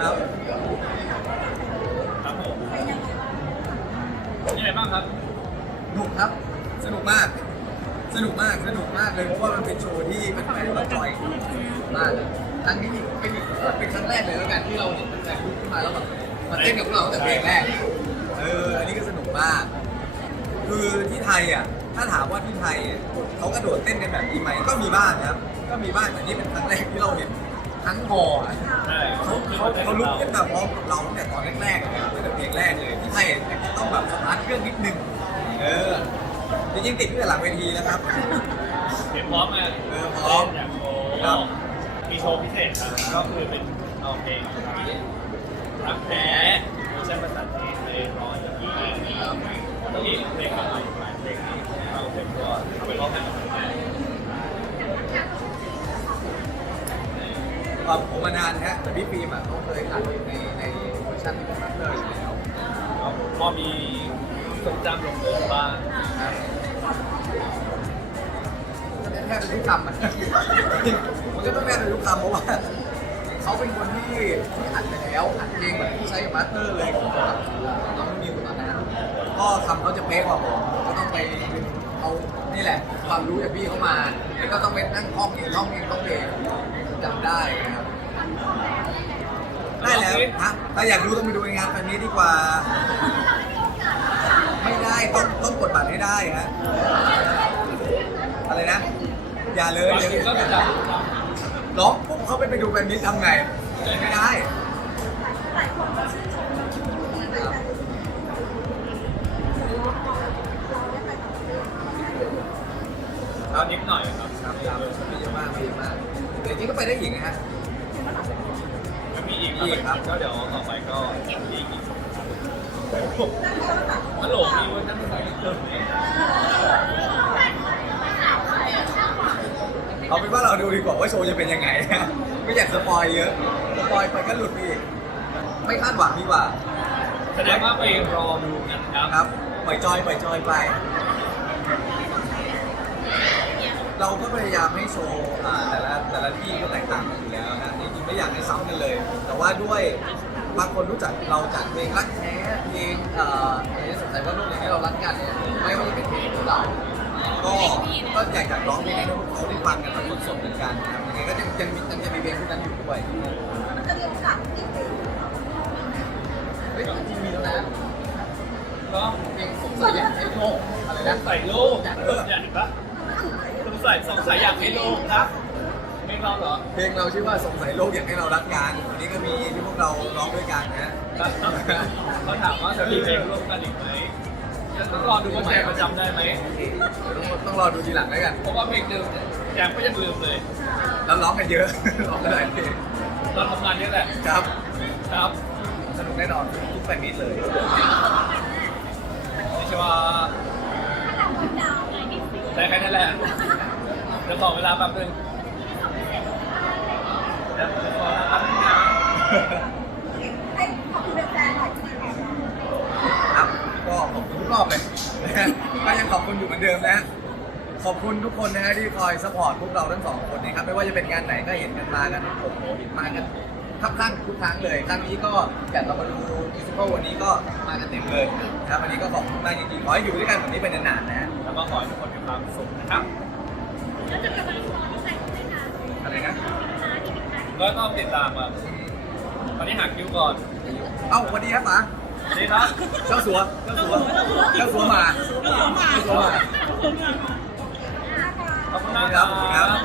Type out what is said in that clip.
ครับ ครับผมมีอะไรบ้างครับ สนุกครับ สนุกมาก สนุกมาก สนุกมากเลยเพราะว่ามันเป็นโชว์ที่เป็นแฟนเราจอยมากครั้งนี้เป็นอีกเป็นครั้งแรกเลยแล้วกันที่เราเห็นแฟนลุกขึ้นมาแล้วแบบมาเต้นกับพวกเราตั้งแต่เพลงแรก เออ อันนี้ก็สนุกมาก คือที่ไทยอะ ถ้าถามว่าที่ไทยอะเขากระโดดเต้นกันแบบนี้ไหมก็มีบ้างครับ ก็มีบ้างแต่นี่เป็นครั้งแรกที่เราเห็น ทั้งหออะใช่เขาเขาเขาลุกขึ้นมาพร้อมกับเราตั้งแต่ตอนแรกๆเลยตั้งแต่เพลงแรกเลยที่ไทยต้องแบบสตาร์ทเครื่องนิดนึงเออจริงๆติดตั้งแต่หลังเวทีแล้วครับเห็นพร้อมไหมเออพร้อมอยากโชว์ครับ มีโชว์พิเศษครับก็คือเป็นเอาเพลงรักแท้เวอร์ชันภาษาจีนไปร้องกับพี่ครับที่เพลงของเราหลายเพลงที่เราเพลงก็เอาไปร้องกันกับแฟน ความผมมานานฮะแต่พี่ฟิล์มอะเขาเคยอัดในในเวอร์ชันที่เป็นมาสเตอร์อยู่แล้วก็พอมีทรงจำลงเดินบ้างครับแทบเป็นทุกคำอะมันก็ต้องแทบเป็นทุกคำเพราะว่าเขาเป็นคนที่ที่อัดไปแล้วอัดเพลงแบบที่ใช้กับมาสเตอร์เลยของน้องมิวตอนนั้นก็คำเขาจะเป๊ะกว่าผมก็ต้องไปเอา นี่แหละ ความรู้จากพี่เขามา แล้วก็ต้องไปนั่งท่องเองท่องเองท่องเองจำได้นะครับได้แล้วฮะถ้าอยากดูต้องไปดูในงานแฟนนี้ดีกว่า ไม่ได้ต้องต้องกดบัตรให้ได้ฮะอะไรนะ อย่าเลยบางอย่าทีก็จะจร้องปุ๊บเขาไปไปดูแฟนนี้ทำไง ไม่ได้ นิดหน่อยครับครับครับไม่เยอะมากไม่เยอะมากเดี๋ยวนี้ก็ไปได้อีกนะฮะมันมีอีกอีกครับก็เดี๋ยวต่อไปก็มีอีกฮัลโหลมีวันนั้นใส่เครื่องนี้เอาเป็นว่าเราดูดีกว่าว่าโชว์จะเป็นยังไงนะไม่อยากสปอยเยอะสปอยไปก็หลุดไปอีกไม่คาดหวังดีกว่าแสดงว่าไปรอดูกันครับครับปล่อยจอยปล่อยจอยไป เราก็พยายามให้โชว์อ่าแต่ละแต่ละที่ก็แตกต่างกันอยู่แล้วนะจริงๆไม่อยากให้ซ้ำกันเลย แต่ว่าด้วยบางคนรู้จักเราจากเพลงรักแท้เพลงเอ่ออะไรนะสงสัยว่าโลกอย่างให้เรารักกันเนี่ยไม่ว่าจะเป็นเพลงของเรา ก็ก็อยากจะร้องเพลงให้พวกเขาได้ฟังกันสดๆเหมือนกันนะครับยังไงก็ยังยังมียังจะมีเพลงพวกนั้นอยู่ด้วยมันจะมีโอกาสที่จะเฮ้ยจริงๆมีแล้วนะก็เพลงสงสัยอยากให้โลกอะไรสนะงสัยโลกเอออยากเห็นปะ สงสัยสงสัยอยากให้โลกครับไม่เราเหรอเพลงเราชื่อว่าสงสัยโลกอยากให้เรารักกันวันนี้ก็มีที่พวกเราร้องด้วยกันนะเขาถามว่าจะมีเพลงร่วมกันอีกไหมต้องรอดูว่าแจมประจำได้ไหมต้องต้องรอดูทีหลังแล้วกันเพราะว่าเพลงเดิมเนี่ยแจมก็ยังลืมเลยแล้วร้องกันเยอะร้องกันหลายเพลงเราทำงานเยอะแหละครับครับสนุกแน่นอนทุกแฟนมิตเลยไม่ใช่ว่าได้แค่นั้นแหละเดี๋ยวขอเวลาแป๊บนึงเดี๋ยวขอเวลาแป๊บนึงนะให้ขอบคุณแฟนๆหน่อยที่แฟนครับก็ขอบคุณทุกรอบเลยนะฮะก็ยังขอบคุณอยู่เหมือนเดิมนะฮะขอบคุณทุกคนนะฮะที่คอยสปอร์ตพวกเราทั้งสองคนนะครับไม่ว่าจะเป็นงานไหนก็เห็นกันมากันโอ้โหเห็นมากันทับข้างทุกครั้งเลยครั้งนี้ก็อย่างเรามาดูมิวสิควลวันนี้ก็มากันเต็มเลยนะครับวันนี้ก็ขอบคุณมากจริงๆขอให้อยู่ด้วยกันแบบนี้เป็นนานๆนะ แล้วก็ติดตามอะวันนี้หาคิวก่อนเอ้าสวัสดีครับป๋านี่ครับเจ้าสัวเจ้าสัวเจ้าสัวมาเจ้าสัวมาขอบคุณขอบมาคุกณคครัรับบ